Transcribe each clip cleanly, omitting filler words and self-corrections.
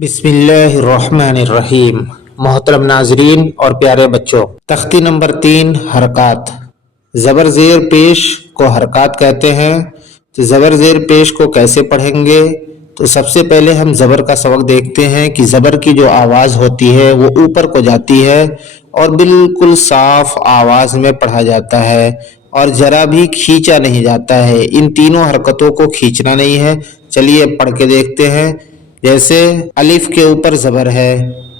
बिस्मिल्लाहिर्रहमानिर्रहीम। मोहतरम नाजरीन और प्यारे बच्चों, तख्ती नंबर 3 हरकत। ज़बर ज़ेर पेश को हरकत कहते हैं। तो ज़बर ज़ेर पेश को कैसे पढ़ेंगे? तो सबसे पहले हम ज़बर का सबक देखते हैं कि ज़बर की जो आवाज़ होती है वो ऊपर को जाती है और बिल्कुल साफ आवाज़ में पढ़ा जाता है और ज़रा भी खींचा नहीं जाता है। इन तीनों हरकतों को खींचना नहीं है। चलिए पढ़ के देखते हैं। जैसे अलिफ के ऊपर ज़बर है।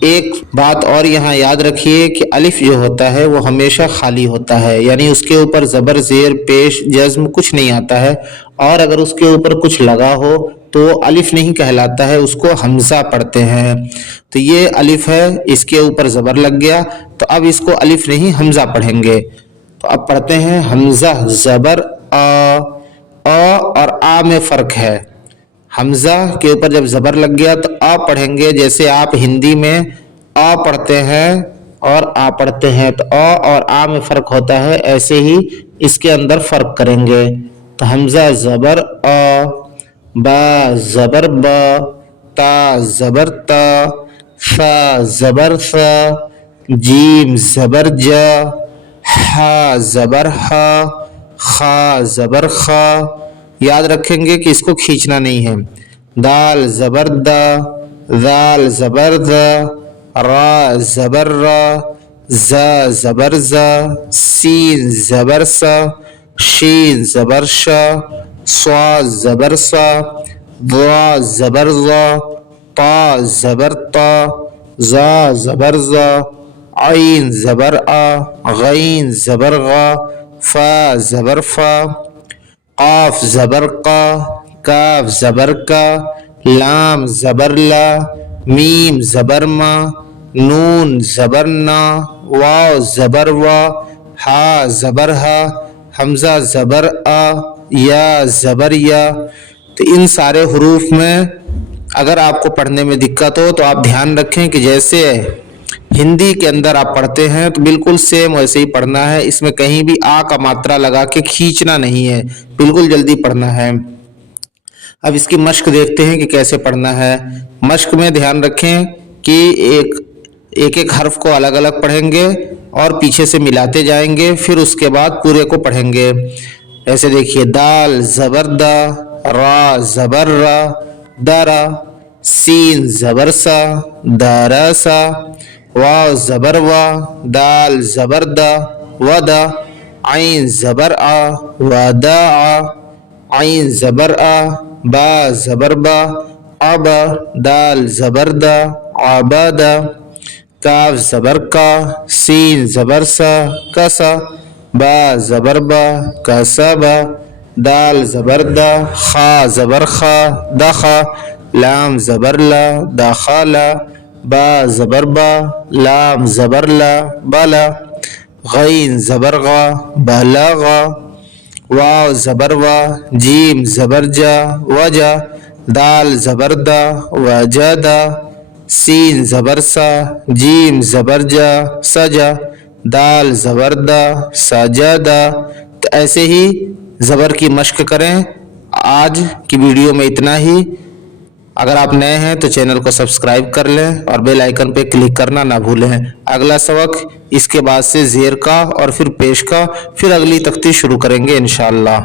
एक बात और यहाँ याद रखिए कि अलिफ जो होता है वो हमेशा खाली होता है, यानी उसके ऊपर ज़बर ज़ेर पेश जज़्म कुछ नहीं आता है। और अगर उसके ऊपर कुछ लगा हो तो अलिफ नहीं कहलाता है, उसको हमज़ा पढ़ते हैं। तो ये अलिफ है, इसके ऊपर ज़बर लग गया, तो अब इसको अलिफ नहीं हमज़ा पढ़ेंगे। तो अब पढ़ते हैं हमज़ा ज़बर आ और आ में फ़र्क है। हमज़ा के ऊपर जब ज़बर लग गया तो आ पढ़ेंगे। जैसे आप हिंदी में आ पढ़ते हैं और आ पढ़ते हैं, तो आ और आ में फ़र्क होता है, ऐसे ही इसके अंदर फ़र्क करेंगे। तो हमज़ा ज़बर आ, बा ज़बर बा, ता ज़बर ता, सा ज़बर सा, जीम ज़बर जा, हा ज़बर हा, खा ज़बर खा। याद रखेंगे कि इसको खींचना नहीं है। दाल ज़बर दा, दाल ज़बर दा, रा ज़बर रा, ज़ा ज़बर ज़ा, सीन ज़बर सा, शीन ज़बर शा, स्वा ज़बर सा, ज़ा ज़बर ज़ा, ता ज़बर ता, ज़ा ज़बर ज़ा, आइन ज़बर आ, गईन ज़बर गा, फा ज़बर फा, काफ ज़बर का, काफ ज़बर का, लाम ज़बर ला, मीम ज़बर मा, नून ज़बर ना, वाव ज़बर वा, हा ज़बर हा, हमज़ा ज़बर आ, या ज़बर या। तो इन सारे हुरूफ में अगर आपको पढ़ने में दिक्कत हो तो आप ध्यान रखें कि जैसे हिंदी के अंदर आप पढ़ते हैं तो बिल्कुल सेम वैसे ही पढ़ना है। इसमें कहीं भी आ का मात्रा लगा के खींचना नहीं है, बिल्कुल जल्दी पढ़ना है। अब इसकी मश्क देखते हैं कि कैसे पढ़ना है। मश्क में ध्यान रखें कि एक एक हर्फ को अलग अलग पढ़ेंगे और पीछे से मिलाते जाएंगे, फिर उसके बाद पूरे को पढ़ेंगे। ऐसे देखिए, दाल ज़बर दा, रा ज़बर रा, दरा, सीन ज़बर सा, दरा सा, वाव ज़बर वा, दाल ज़बर दा, वदा, आइन ज़बर आ, वदा आ, आइन ज़बर आ, बा ज़बर बा, आबा, दाल ज़बर दा, आबादा, काफ ज़बर का, सीन ज़बर सा, कसा, बा ज़बर बा, कसबा, दाल ज़बर दा, खा ज़बर खा, दखा, लाम ज़बर ला, दखाला, बा ज़बर बा, लाम ज़बर ला, बला, गईन ज़बर गा, बलगा, वाव ज़बर वा, जीम ज़बर जा, वजा, दाल ज़बर दा, वजदा, सीन ज़बर सा, जीम ज़बर जा, सजा, दाल ज़बर दा, सजदा। तो ऐसे ही ज़बर की मश्क करें। आज की वीडियो में इतना ही। अगर आप नए हैं तो चैनल को सब्सक्राइब कर लें और बेल आइकन पे क्लिक करना ना भूलें। अगला सबक इसके बाद से ज़ेर का और फिर पेश का, फिर अगली तख्ती शुरू करेंगे इंशाअल्लाह।